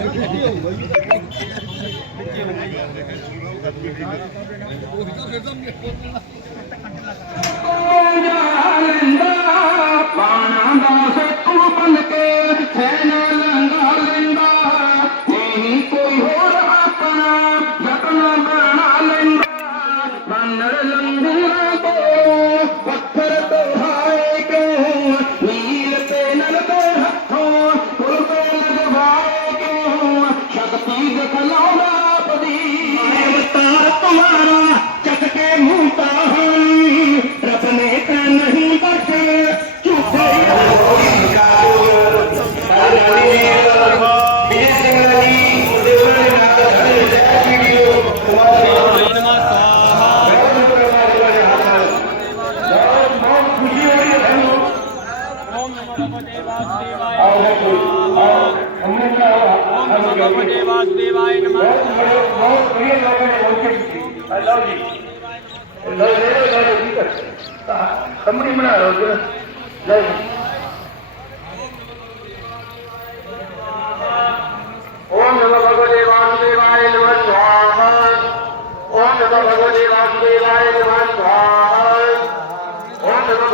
ਉਹ ਵੀ ਤਾਂ ਖੇਡਦਾ ओम नमो भगवते वासुदेवाय ओम नमो भगवते वासुदेवाय नमः कंपनी बना रहे हो जय ओम नमो भगवते वासुदेवाय नमः ओम नमो भगवते वासुदेवाय नमः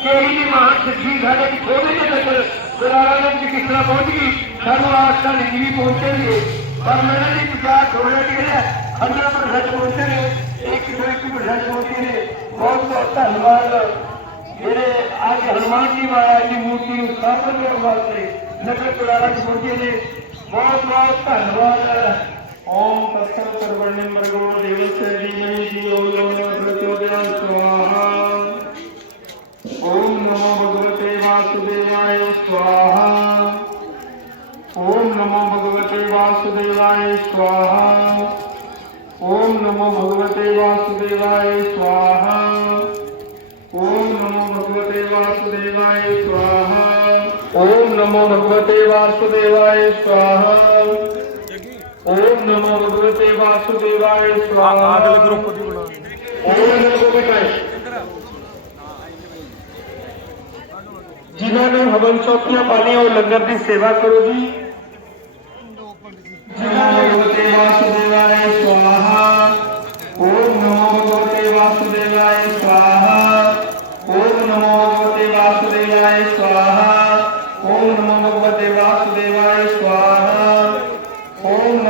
ਹਨ ਕਿ ਇਹ ਸਿੱਖੀ ਸਾਡੇ ਥੋੜੇ ਜਿਹੇ ਤੱਕ ਗੁਰਾਰਾਂ ਵਿੱਚ ਕਿਸ ਤਰ੍ਹਾਂ ਪਹੁੰਚ ਗਈ, ਸਾਨੂੰ ਆਸਤਾ ਨਹੀਂ ਵੀ ਪਹੁੰਚੇਗੀ ਪਰ ਮੇਰੇ ਲਈ ਵਿਚਾਰ ਥੋੜੇ ਜਿਹੜੇ ਅੰਦਰ ਪ੍ਰਸੱਜ ਪਹੁੰਚੇ ਨੇ, ਇੱਕ ਦੋ ਇੱਕ ਪ੍ਰਸੱਜ ਪਹੁੰਚੇ ਨੇ। ਬਹੁਤ ਬਹੁਤ ਧੰਨਵਾਦ। ਜਿਹੜੇ ਅੱਜ ਹਨੂਮਾਨ ਜੀ ਮਹਾਰਾਜ ਦੀ ਮੂਰਤੀ ਨੂੰ ਸਥਾਪਨ ਕਰਨ ਵਾਸਤੇ ਨਗਰ ਪੁਰਾਣਾ ਚ ਪਹੁੰਚੇ ਨੇ, ਬਹੁਤ ਬਹੁਤ ਧੰਨਵਾਦ। ਓਮ ਤਤਸਤ ਸਰਵਣਿਮ ਮਰਗੋ ਦੇਵस्य ਜੀਵਨ ਜੀਓ ਲੋਨ नमो भगवते वासुदेवाय स्वाहा ओम नमो भगवते वासुदेवाय स्वाहा ओम नमो विकास ਜਿਨ੍ਹਾਂ ਨੇ ਹਵਨ ਚੌਕੀਆਂ ਪਾਣੀਆਂ ਉਹ ਲੰਗਰ ਦੀ ਸੇਵਾ ਕਰੋ ਜੀ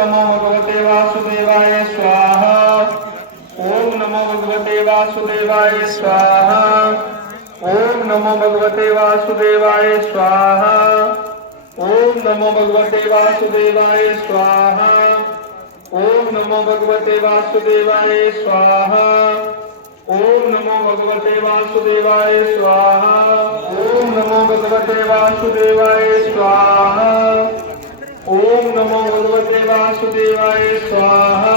नमो भगवते वासुदेवाय स्वाहा। ओम नमो भगवते वासुदेवाय स्वाहा। ओम नमो भगवते वासुदेवाय स्वाहा। ओम नमो भगवते वासुदेवाय स्वाहा। ओम नमो भगवते वासुदेवाय स्वाहा। ओम नमो भगवते वासुदेवाय स्वाहा। ओम नमो भगवते वासुदेवाय स्वाहा। वासुदेवाय स्वाहा।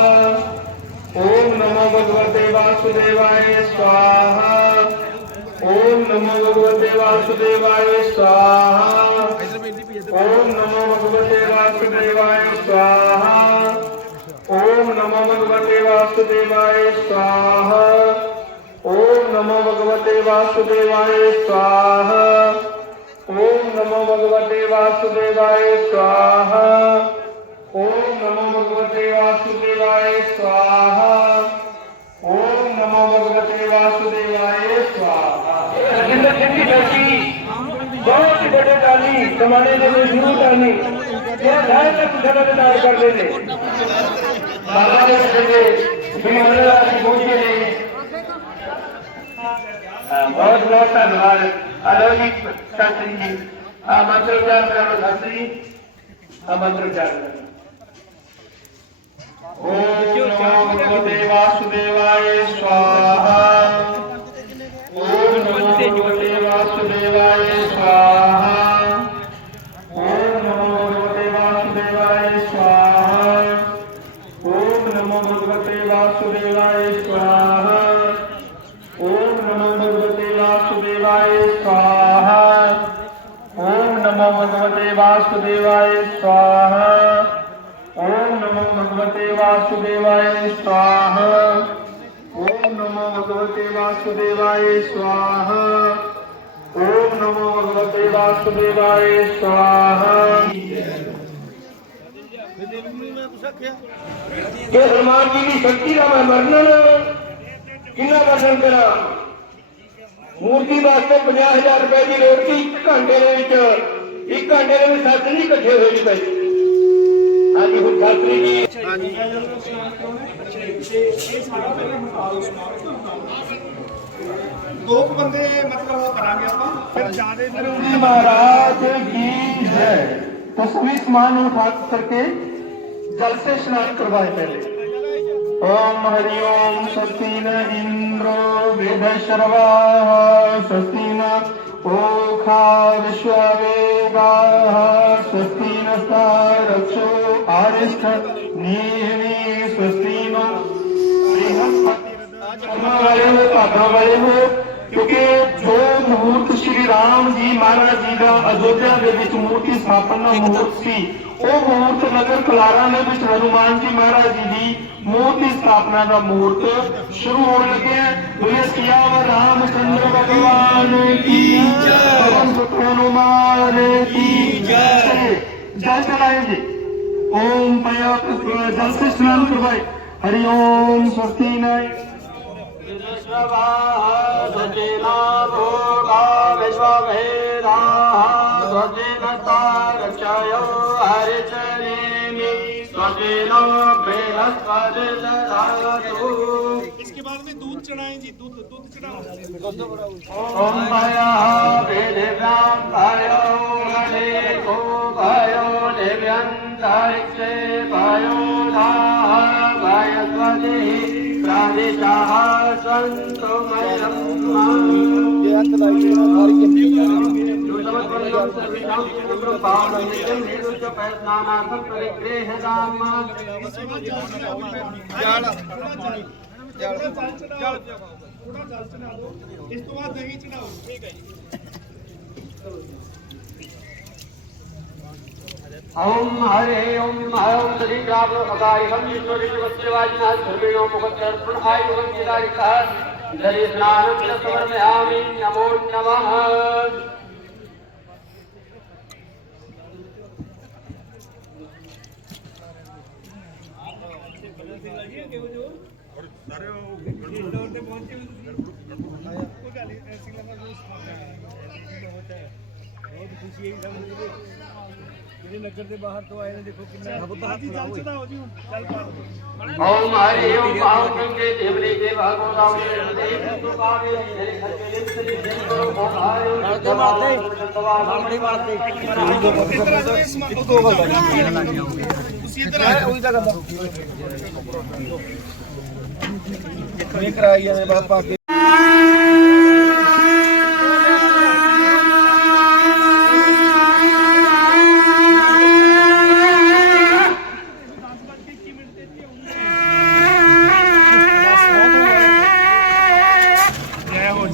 ओम नमो भगवते वासुदेवाय स्वाहा। ओम नमो भगवते वासुदेवाय स्वाहा। ओम नमो भगवते वासुदेवाय स्वाहा। ओम नमो भगवते वासुदेवाय स्वाहा। ओम नमो भगवते वासुदेवाय स्वाहा। ओम नमो भगवते वासुदेवाय स्वाहा। ॐ नमो भगवते वासुदेवाय स्वाहा ॐ नमो भगवते वासुदेवाय स्वाहा रविंद्र सिंह जी बैठी बहुत ही बड़े दानी जमाने के लिए शुरू दानी ये ढाई तक धन विदार कर देते बाबा ने सजे विमला की पूजी ने बहुत बहुत धन्यवाद अलौकिक शास्त्री जी आमंत्रण जान करो शास्त्री आमंत्रण जान करो भगवते स्वाहा। नमो भगवते वासुदेवाय स्वाहा। नमो भगवते वासुदेवाय स्वाहा नमो भगवते वासुदेवाय स्वाहा। नमो भगवते वासुदेवाय स्वाहा नमो भगवते वासुदेवाय स्वाहा। ਨਮੋ ਭਗਵਤੇ ਵਾਸੁਦੇਵਾਏ ਸਵਾਹਾ ਓਮ ਨਮੋ ਭਗਵਤੇ ਵਾਸੁਦੇਵਾਏ ਸਵਾਹਾ ਓਮ ਨਮੋ ਭਗਵਤੇ ਵਾਸੁਦੇਵਾਏ ਕਿ ਹਨੂਮਾਨ ਜੀ ਦੀ ਸ਼ਕਤੀ ਦਾ ਮੈਂ ਵਰਣਨ ਕਿੰਨਾ ਵਰਣਨ ਕਰਾਂ ਮੂਰਤੀ ਵਾਸਤੇ 50000 ਰੁਪਏ ਦੀ ਲੋੜ ਸੀ ਇੱਕ ਘੰਟੇ ਦੇ ਵਿੱਚ ਇੱਕ ਘੰਟੇ ਦੇ ਵਿੱਚ ਸੱਤ ਨਹੀਂ ਇਕੱਠੇ ਹੋਏ ਜੀ ਪੈਸੇ ਹਾਂਜੀ ਹੁਣ ਸ਼ਾਸਤਰੀ ਜੀ हाँ जी दो बंदे मतलब करा फिर ज़्यादा महाराज की है तो सभी सामान उठा करके जल से स्नान करवाए पहले ओम हरि ओम सती न इंद्रो वेद शर्वा सती न ओखा विश्ववेगा सती न रक्षो आरिष्ठ जीवनी सुस्ती में वाले में भागा वाले में क्योंकि जो मुहूर्त श्री राम जी महाराज जी का अयोध्या के विच मूर्ति स्थापना मुहूर्त सी ਉਹ ਮੂਰਤ ਨਗਰ ਕਲਾਰਾ ਦੇ ਵਿੱਚ ਹਨੂਮਾਨ ਜੀ ਮਹਾਰਾਜ ਜੀ ਦੀ ਮੂਰਤੀ ਸਥਾਪਨਾ ਦਾ ਮੂਰਤ ਸ਼ੁਰੂ ਹੋਣ ਲੱਗਿਆ ਬੁਲੇ ਸਿਆ ਵ ਰਾਮਚੰਦਰ ਭਗਵਾਨ ਕੀ ਜੈ ਹਨੂਮਾਨ ਕੀ ਜੈ ਜੈ ਚਲਾਏ ਜੀ ओम पया जल से स्नान करवाए हरि ओम स्वस्ति नय। इसके बाद में दूध चढ़ाएँ जी दूध दूध चढ़ाओ। ओम माया वेदव्याम भयो गणे को भयो देव्यंतरिक्षे भयो धाः भयस्वति प्रादिशाः सन्तु मयम् ਜਲ ਜਲ ਥੋੜਾ ਜਲ ਚੜਾ ਦਿਓ ਇਸ ਤੋਂ ਬਾਅਦ ਦਹੀਂ ਚੜਾਓ ਠੀਕ ਹੈ ਜੀ ओम हरे ओम श्रीर्णी नमो नमः। ਨਗਰ ਦੇ ਬਾਹਰ ਤੋਂ ਆਏ ਨੇ ਦੇਖੋ ਕਿੰਨਾ ਬਾਜੀ ਚੱਲ ਚਦਾ ਹੋ ਜੀ ਹੁਣ। ਚੱਲ ਪਾ ਓਮ ਹਰੀ ਓਮ ਬਾਹੂ ਕੰਗੇ ਦੇਵਲੇ ਦੇ ਭਾਗੋ ਨਾਮ ਦੇ ਤੋ ਪਾਵੇ ਤੇਰੇ ਖੱਤੇ ਦੇ ਤੇਰੇ ਜਨ ਕਰੋ ਓਮ ਹਰੀ ਓਮ ਮਾਰਦੇ ਮਾਰਦੇ ਮਾਰਦੇ ਦੋ। ਗੱਲ ਤੁਸੀਂ ਇੱਧਰ ਆ ਉਹਦੀ ਜਗ੍ਹਾ ਦਾ ਇਹ ਕਰਾਈ ਜਾਂਦੇ ਬਾਪਾ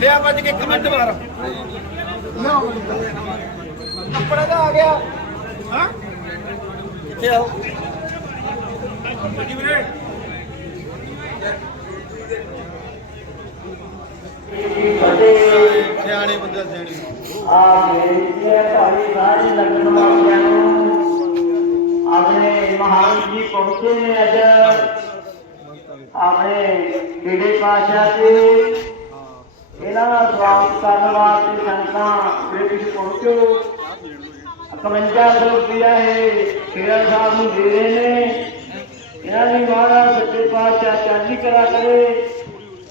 ਲਿਆ ਦੇ ਵੱਜ ਕੇ ਇੱਕ ਮਿੰਟ ਮਾਰ। ਕੱਪੜਾ ਤਾਂ ਆ ਗਿਆ। ਹਾਂ? ਕਿੱਥੇ ਆਓ ਜੀ ਵੀਰੇ। ਸਿਆਣੇ ਬੰਦੇ ਸਿਆਣੇ। ਆ ਮੇਰੀ ਹੈ ਭਾਈ ਰਾਜ ਲਗਨ ਵਾਲਿਆਂ ਨੂੰ ਆਪਣੇ ਮਹਾਨ ਜੀ ਪਹੁੰਚੇ ਨੇ ਅੱਜ। ਆਪਣੇ ਕਿਹੜੇ ਪਾਸ਼ਾ ਤੇ ਇਹਨਾਂ ਦਾ ਸਵਾਗਤ ਕਰਨ ਵਾਸਤੇ ਸੰਗਤਾਂ ਦੇ ਵਿੱਚ ਪਹੁੰਚੋ 51 ਰੁਪਇਆ ਇਹ ਸ਼ੇਰਾ ਸਾਹਿਬ ਨੂੰ ਦੇ ਰਹੇ ਨੇ ਇਹਨਾਂ ਦੀ ਮਹਾਰਾਜ ਸੱਚੇ ਪਾਤਸ਼ਾਹ ਚੜ੍ਹਦੀ ਕਰਾ ਕਰੇ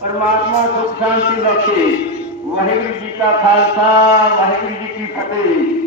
ਪਰਮਾਤਮਾ ਸੁਖ ਸ਼ਾਂਤੀ ਬਖਸ਼ੇ ਵਾਹਿਗੁਰੂ ਜੀ ਕਾ ਖਾਲਸਾ ਵਾਹਿਗੁਰੂ ਜੀ ਕੀ ਫਤਿਹ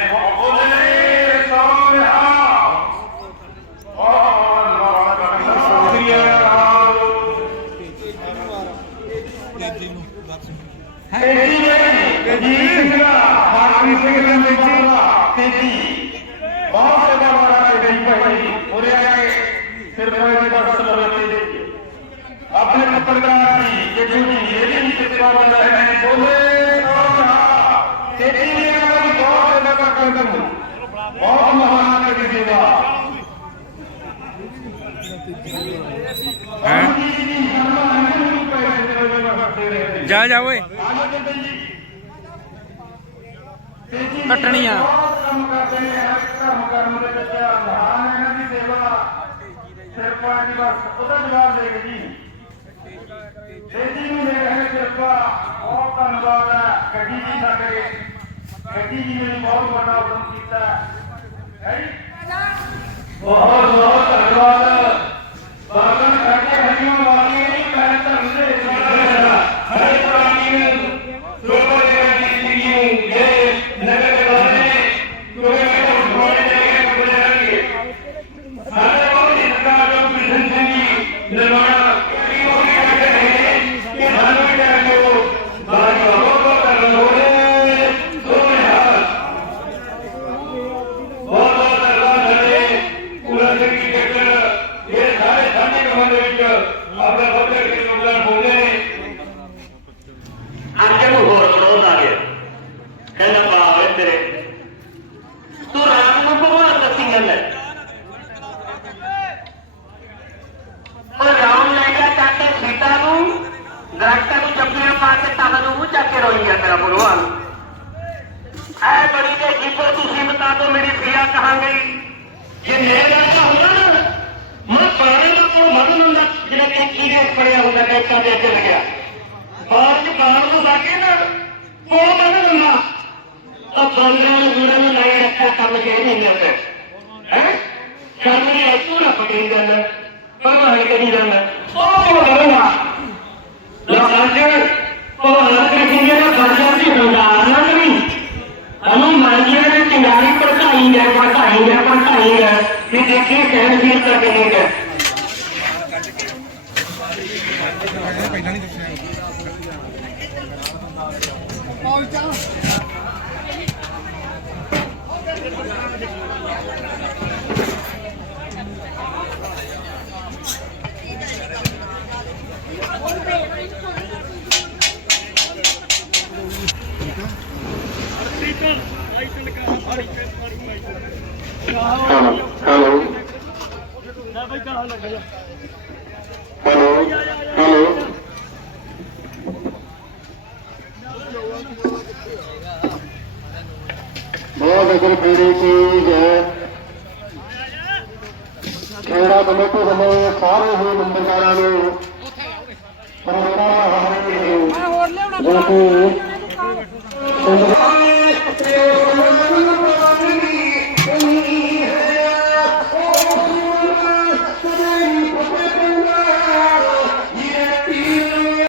ਜਾਵੇ ਉਧਰ ਆਪਣੇ ਪੱਤਰਕਾਰ ਜੀ ਜਿਹਨੂੰ ਜੀ ਇਹ ਵੀ ਕਿਤਾਬ ਬੰਦਾ ਹੈ ਬੋਲੇ ਨਾ ਤੇ ਇਹ ਵਾਲੀ ਬਹੁਤ ਲਗਾ ਕਰ ਦੂੰ ਬਹੁਤ ਮਹਾਨ ਹੈ ਦੀ ਸੇਵਾ ਜਾ ਜਾ ਓਏ। ਕੱਟਣੀ ਕੰਮ ਕਰਦੇ ਨੇ ਕੰਮ ਕਰਨ ਦੇ ਵਿੱਚ ਮਹਾਨ ਇਹਨਾਂ ਦੀ ਸੇਵਾ ਸਿਰ ਪਾਣੀ ਬਸ ਉਹਦਾ ਜਵਾਬ ਦੇ ਜੀ ਬੇਟੀ ਨੂੰ ਦੇ ਰਹੇ ਕਿਰਪਾ ਬਹੁਤ ਧੰਨਵਾਦ। ਹੈ ਗੱਡੀ ਜੀ ਸਾਡੇ ਗੱਡੀ ਜੀ ਨੇ ਬਹੁਤ ਵੱਡਾ ਉਦਮ ਕੀਤਾ ਹੈ ਜੀ ਬਹੁਤ ਬਹੁਤ ਧੰਨਵਾਦ ਬਾਗਨ ਕਰਕੇ ਹਰੀਆਂ Yeah. ਕਰੀ ਜਾਂਦਾ ਉਹ ਕੋਲ ਮਰਨਾ ਲੋਕਾਂ ਚ ਭਗਵਾਨ ਕਰੀ ਜਿਹੜਾ ਬੰਦਿਆਂ ਦੀ ਹੁੰਦਾ ਆਨੰਦ ਵੀ। ਅਨੂ ਮੰਗਿਆ ਨੇ ਚੰਗਾਈ ਭੜਕਾਈ ਹੈ ਭੜਕਾਈ ਹੈ ਭੜਕਾਈ ਹੈ ਕਿ ਦੇਖੀ ਕਹਿਣ ਦੀ ਤਾਂ ਕਿੰਨੀ ਹੈ ਹੈਲੋ ਬਹੁਤ ਅਗਰ ਪੀੜੀ ਕੀ ਜੈ ਖੇੜਾ ਕਮੇਟੀ ਵੱਲੋਂ ਸਾਰੇ ਹੀ ਨੰਬਰਦਾਰਾਂ ਨੂੰ ਜੋ ਕਿ